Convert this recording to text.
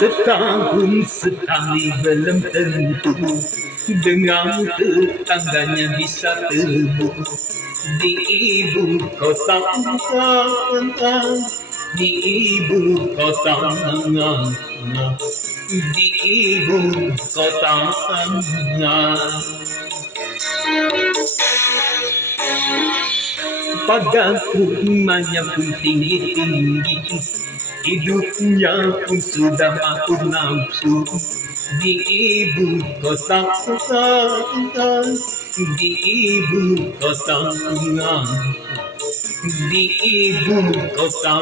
Setahun sekali belum tentu dengan tetangganya bisa temu di ibu kota, di ibu kota, di ibu kota. Pada rumahnya pun tinggi-tinggi, hidupnya pun sudah maklum nafsu. Di ibu kota, di ibu kota, di ibu kota.